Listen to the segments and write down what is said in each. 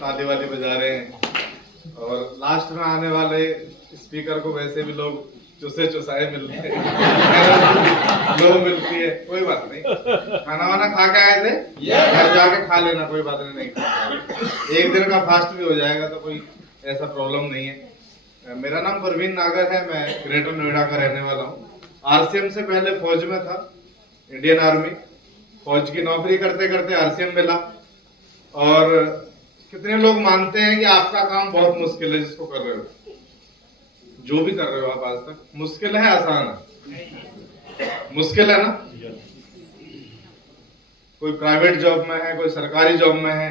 ताली वाली बजा रहे हैं और लास्ट में आने वाले स्पीकर को वैसे भी लोग चुसे चुसाए मिलते हैं लोग मिलती है, कोई बात नहीं। खाना वाना खा के आए थे, घर जाके खा लेना, कोई बात नहीं खा। एक दिन का फास्ट भी हो जाएगा तो कोई ऐसा प्रॉब्लम नहीं है। मेरा नाम परवीन नागर है, मैं ग्रेटर नोएडा का रहने वाला हूँ। आरसीएम से पहले फौज में था, इंडियन आर्मी। फौज की नौकरी करते करते आरसीएम मिला। और कितने लोग मानते हैं कि आपका काम बहुत मुश्किल है जिसको कर रहे हो, जो भी कर रहे हो आप आज तक। मुश्किल है आसान है? मुश्किल है ना। कोई प्राइवेट जॉब में है, कोई सरकारी जॉब में है,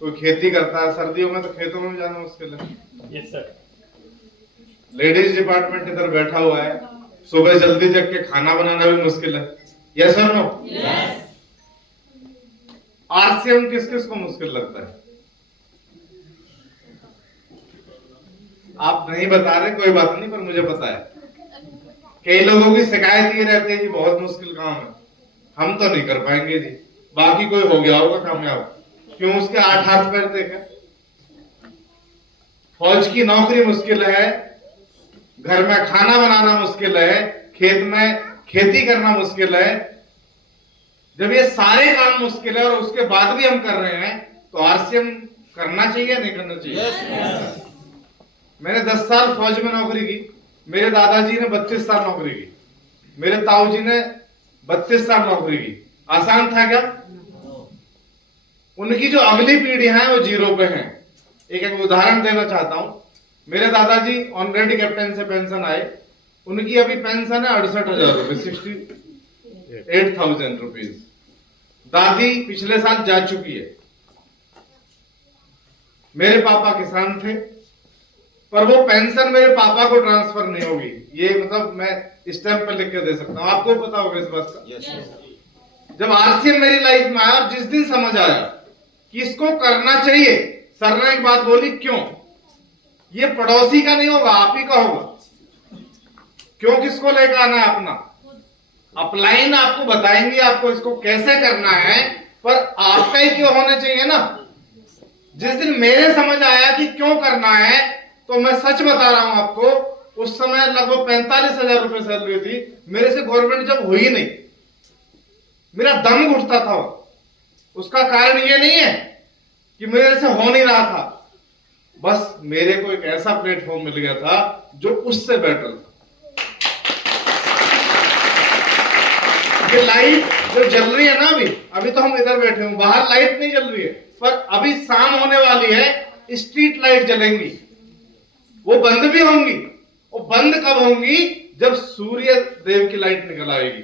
कोई खेती करता है। सर्दियों में तो खेतों में जाना मुश्किल है। Yes sir. लेडीज डिपार्टमेंट इधर बैठा हुआ है, सुबह जल्दी जग के खाना बनाना भी मुश्किल है। यस और नो? यस। आरसीएम किस किस को मुश्किल लगता है? आप नहीं बता रहे, कोई बात नहीं, पर मुझे पता है। कई लोगों की शिकायत ये रहती है कि बहुत मुश्किल काम है, हम तो नहीं कर पाएंगे जी, बाकी कोई हो गया होगा कामयाब। क्यों? उसके 8 हाथ पैर थे क्या? फौज की नौकरी मुश्किल है, घर में खाना बनाना मुश्किल है, खेत में खेती करना मुश्किल है। जब ये सारे काम मुश्किल है और उसके बाद भी हम कर रहे हैं तो आरसीएम करना चाहिए या नहीं करना चाहिए? यस। मैंने 10 साल फौज में नौकरी की। मेरे दादाजी ने 32 साल नौकरी की, मेरे ताऊजी ने 32 साल नौकरी की। आसान था क्या? उनकी जो अगली पीढ़ी है वो जीरो पे है। एक उदाहरण देना चाहता हूं। मेरे दादाजी ऑनरेडी कैप्टन से पेंशन आए, उनकी अभी पेंशन है 68,000 रुपए, 68,000 रुपीज। दादी पिछले साल जा चुकी है। मेरे पापा किसान थे, पर वो पेंशन मेरे पापा को ट्रांसफर नहीं होगी। ये मतलब मैं स्टैंप पर लिख के दे सकता हूँ, आपको पता होगा इस बात का। yes. जब आरसीएम मेरी लाइफ में आया, जिस दिन समझ आया कि इसको करना चाहिए, सर ने एक बात बोली, क्यों? ये पड़ोसी का नहीं होगा, आप ही का होगा। क्यों? किसको लेकर आना है? अपना अपलाइन आपको बताएंगे आपको इसको कैसे करना है, पर आपका ही क्यों होना चाहिए ना। जिस दिन मेरे समझ आया कि क्यों करना है, तो मैं सच बता रहा हूं आपको, उस समय लगभग 45,000 रुपए सैलरी थी। मेरे से गवर्नमेंट जब हुई नहीं, मेरा दम घुटता था। उसका कारण ये नहीं है कि मेरे से हो नहीं रहा था, बस मेरे को एक ऐसा प्लेटफॉर्म मिल गया था जो उससे बेटर था। ये लाइट जो जल रही है ना, अभी तो हम इधर बैठे हैं, बाहर लाइट नहीं जल रही है, पर अभी शाम होने वाली है, स्ट्रीट लाइट जलेंगी। वो बंद भी होंगी। वो बंद कब होंगी? जब सूर्य देव की लाइट निकल आएगी।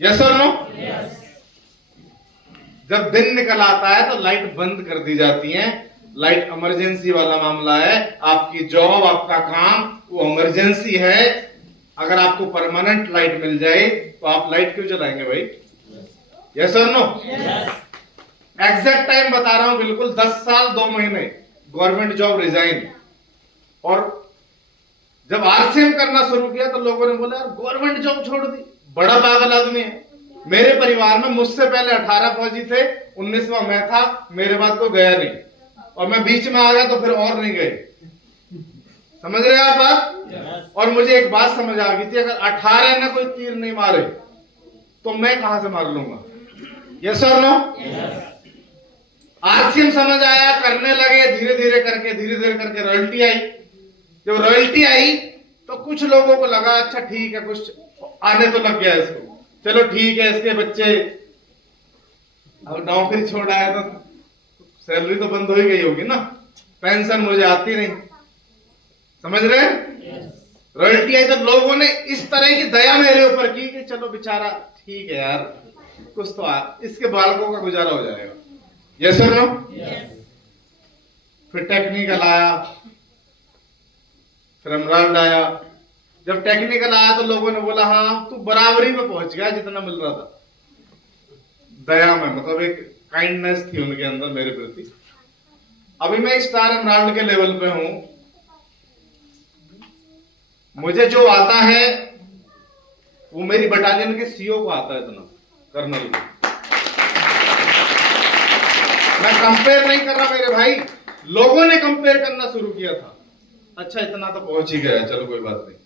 यस और नो? यस। जब दिन निकल आता है तो लाइट बंद कर दी जाती है। लाइट इमरजेंसी वाला मामला है। आपकी जॉब, आपका काम वो इमरजेंसी है। अगर आपको परमानेंट लाइट मिल जाए तो आप लाइट क्यों जलाएंगे भाई? यस और नो? एग्जैक्ट टाइम बता रहा हूं, बिल्कुल 10 साल 2 महीने गवर्नमेंट जॉब रिजाइन। और जब आरसीएम करना शुरू किया तो लोगों ने बोला यार गवर्नमेंट जॉब छोड़ दी, बड़ा पागल आदमी है। मेरे परिवार में मुझसे पहले 18 फौजी थे, 19वां मैं था, मेरे बाद कोई गया नहीं, और मैं बीच में आ गया तो फिर और नहीं गए। समझ रहे हैं आप बात? yes. और मुझे एक बात समझ आ गई थी, अगर 18 ने कोई तीर नहीं मारे तो मैं कहां से मार लूंगा? यस और नो? आरसीएम समझ आया, करने लगे, धीरे धीरे करके रॉयल्टी आई। जब रॉयल्टी आई तो कुछ लोगों को लगा अच्छा ठीक है, कुछ आने तो लग गया इसको, चलो ठीक है, इसके बच्चे अब नौकरी छोड़ा है तो सैलरी तो बंद हो ही गई होगी ना, पेंशन मुझे आती नहीं। समझ रहे हैं? रॉयल्टी आई तो लोगों ने इस तरह की दया मेरे ऊपर की कि चलो बेचारा ठीक है यार, कुछ तो इसके बालकों का गुजारा हो जाएगा। यस और नो? फिर टेक्निकल आया, फिर एमराल्ड आया। जब टेक्निकल आया तो लोगों ने बोला हाँ तू बराबरी में पहुंच गया जितना मिल रहा था। दया में, मतलब एक काइंडनेस थी उनके अंदर मेरे प्रति। अभी मैं स्टार एमराल्ड के लेवल पे हूं। मुझे जो आता है वो मेरी बटालियन के सीओ को आता है, इतना कर्नल को। मैं कंपेयर नहीं कर रहा मेरे भाई, लोगों ने कंपेयर करना शुरू किया था। अच्छा इतना तो पहुंच ही गया, चलो कोई बात नहीं।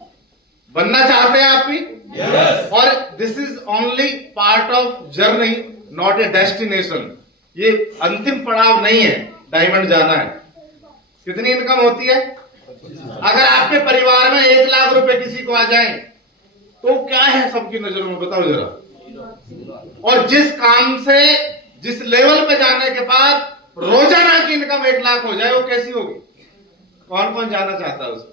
बनना चाहते हैं आप भी? Yes. और this is only part of journey, not a destination. ये अंतिम पड़ाव नहीं है, डायमंड जाना है। कितनी इनकम होती है? अगर आपके परिवार में 1 लाख रुपए किसी को आ जाए तो क्या है सबकी नजरों में, बताओ जरा। और जिस काम से, जिस लेवल पे जाने के बाद रोजाना की इनकम 1 लाख हो जाए, वो कैसी होगी? कौन कौन जाना चाहता है उसमें?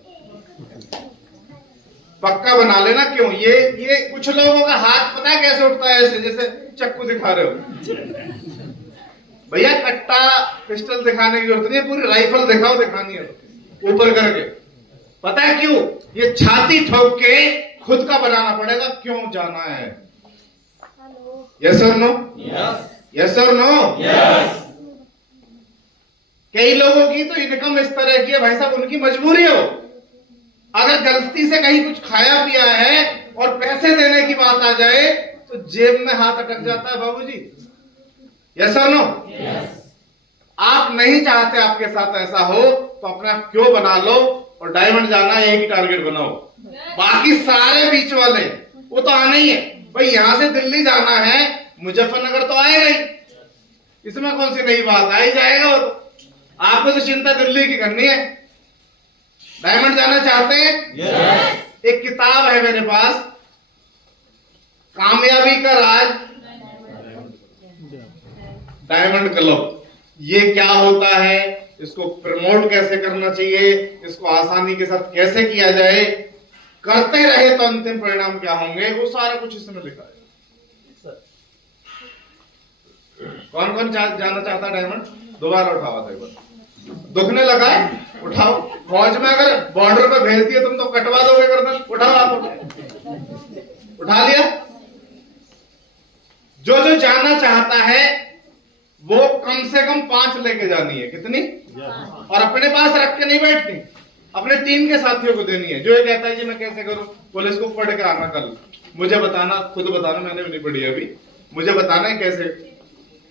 पक्का बना लेना। क्यों? ये कुछ लोगों का हाथ पता है कैसे उठता है, ऐसे जैसे चक्कू दिखा रहे हो। भैया कट्टा पिस्टल दिखाने की जरूरत नहीं है, पूरी राइफल दिखाओ, दिखानी है ऊपर करके। पता है क्यों? ये छाती ठोक के खुद का बनाना पड़ेगा। क्यों जाना है? यस और नो? यस और नो? कई लोगों की तो इनकम इस तरह की है भाई साहब, उनकी मजबूरी हो। अगर गलती से कहीं कुछ खाया पिया है और पैसे देने की बात आ जाए तो जेब में हाथ अटक जाता है बाबूजी। यस और नो? आप नहीं चाहते आपके साथ ऐसा हो तो अपने आप क्यों बना लो और डायमंड जाना है, एक ही टारगेट बनाओ। बाकी सारे बीच वाले वो तो आना ही है भाई। यहां से दिल्ली जाना है, मुजफ्फरनगर तो आएगा ही, इसमें कौन सी नई बात, आ ही जाएगा वो तो। आपको तो चिंता दिल्ली की करनी है। डायमंड जाना चाहते हैं? Yes. एक किताब है मेरे पास, कामयाबी का राज डायमंड क्लब। ये क्या होता है, इसको प्रमोट कैसे करना चाहिए, इसको आसानी के साथ कैसे किया जाए, करते रहे तो अंतिम परिणाम क्या होंगे, वो सारा कुछ इसमें लिखा है। कौन कौन जाना चाहता है डायमंड? दोबारा उठाओ था एक बार। दुखने लगा है? उठाओ। फौज में अगर बॉर्डर पे भेज दिए तुम तो कटवा दोगे गर्दन। उठाओ आप, उठा लिया। जो जो जाना चाहता है वो कम से कम 5 लेके जानी है। कितनी? और अपने पास रख के नहीं बैठनी, अपने टीम के साथियों को देनी है। जो ये कहता है कि मैं कैसे करूं, पुलिस को पढ़ के आना कल, मुझे बताना, खुद बताना, मैंने भी नहीं पढ़ी अभी, मुझे बताना है कैसे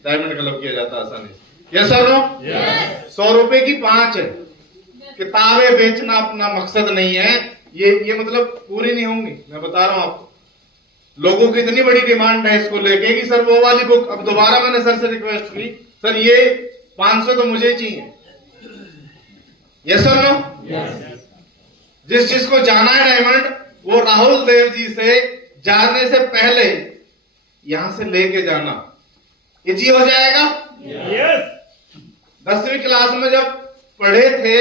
डायमंड क्लब किया जाता है आसानी से। यस और नो? 100 रुपए की 5 है। किताबें बेचना अपना मकसद नहीं है। ये मतलब पूरी नहीं होंगी, मैं बता रहा हूं आपको। लोगों की इतनी बड़ी डिमांड है इसको लेके कि सर वो वाली बुक, अब दोबारा मैंने सर से रिक्वेस्ट की, सर ये 500 तो मुझे चाहिए। यस और नो? जिसको जाना है डायमंड, वो राहुल देव जी से जाने से पहले यहां से लेके जाना, ये जी हो जाएगा। Yes. 10वीं क्लास में जब पढ़े थे,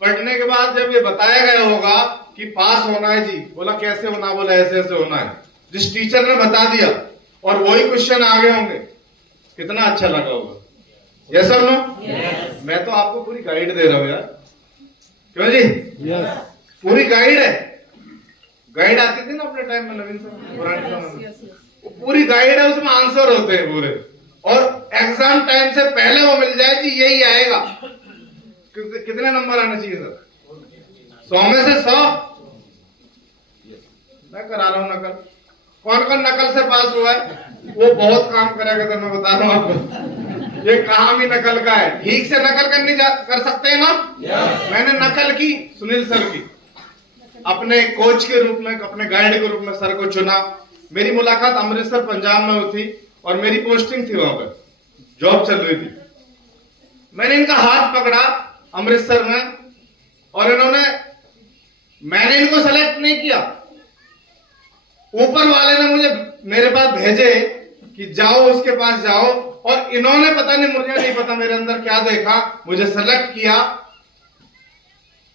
पढ़ने के बाद जब ये बताया गया होगा कि पास होना है जी, बोला कैसे होना, बोला ऐसे ऐसे होना है। जिस टीचर ने बता दिया और वही क्वेश्चन आ गए होंगे, कितना अच्छा लगा होगा। यस और नो? मैं तो आपको पूरी गाइड दे रहा हूं यार। क्यों जी? पूरी गाइड है। गाइड आती थी ना अपने टाइम में, नवीन सर पुराने समय में, वो पूरी गाइड है, उसमें आंसर होते हैं पूरे। और एग्जाम टाइम से पहले वो मिल जाए कि यही आएगा। कितने नंबर आने चाहिए सर? 100 में से 100। मैं करा रहा हूं नकल। कौन कौन नकल से पास हुआ है? वो बहुत काम करेगा, तो मैं बता रहा हूं आपको। ये काम ही नकल का है। ठीक से नकल कर सकते हैं ना? मैंने नकल की सुनील सर की, अपने कोच के रूप में, अपने गाइड के रूप में सर को चुना। मेरी मुलाकात अमृतसर पंजाब में हुई थी और मेरी पोस्टिंग थी, वहां पर जॉब चल रही थी। मैंने इनका हाथ पकड़ा अमृतसर में और मैंने इनको सेलेक्ट नहीं किया, ऊपर वाले ने मुझे मेरे पास भेजे कि जाओ उसके पास जाओ, और इन्होंने पता नहीं, मुझे नहीं पता मेरे अंदर क्या देखा, मुझे सेलेक्ट किया।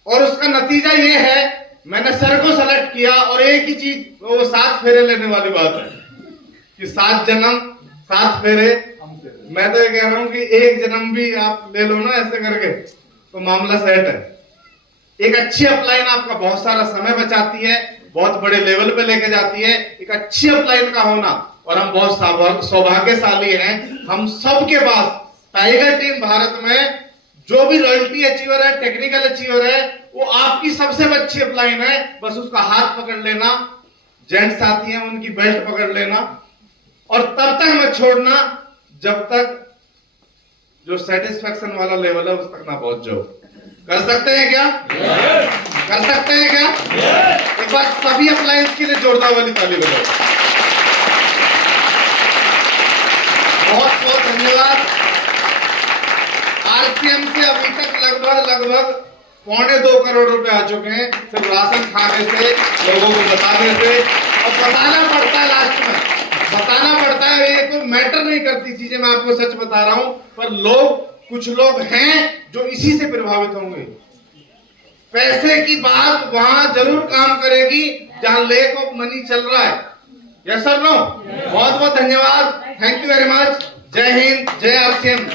और उसका नतीजा ये है, मैंने सर को सेलेक्ट किया। और एक ही चीज, वो 7 फेरे लेने वाली बात है कि 7 जन्म 7 फेरे। मैं तो ये कह रहा हूं कि एक जन्म भी आप ले लो ना ऐसे करके तो मामला सेट है। एक अच्छी अपलाइन आपका बहुत सारा समय बचाती है, बहुत बड़े लेवल पे लेके जाती है। एक अच्छी अपलाइन का होना, और हम बहुत सौभाग्यशाली हैं, हम सबके पास टाइगर टीम भारत में जो भी रॉयल्टी अचीवर है, टेक्निकल अचीवर है, वो आपकी सबसे अच्छी अपलाइन है। बस उसका हाथ पकड़ लेना, जेंट साथी हैं उनकी बेल्ट पकड़ लेना, और तब तक मत छोड़ना जब तक जो सेटिस्फेक्शन वाला लेवल है उस तक ना पहुंच जाओ। कर सकते हैं क्या? कर सकते हैं क्या? एक बार सभी अप्लायंस के लिए जोरदार वाली ताली बजाओ। बहुत बहुत धन्यवाद। आरसीएम से अभी तक लगभग 1.25 करोड़ रुपए आ चुके हैं, सिर्फ राशन खाने से, लोगों को बताने से। और बताना पड़ता है, लास्ट में बताना पड़ता है, ये कोई मैटर नहीं करती चीजें, मैं आपको सच बता रहा हूं। पर कुछ लोग हैं जो इसी से प्रभावित होंगे। पैसे की बात वहां जरूर काम करेगी जहां लैक ऑफ मनी चल रहा है। Yes sir no? बहुत बहुत धन्यवाद। Thank you very much. जय हिंद, जय आरसीएम।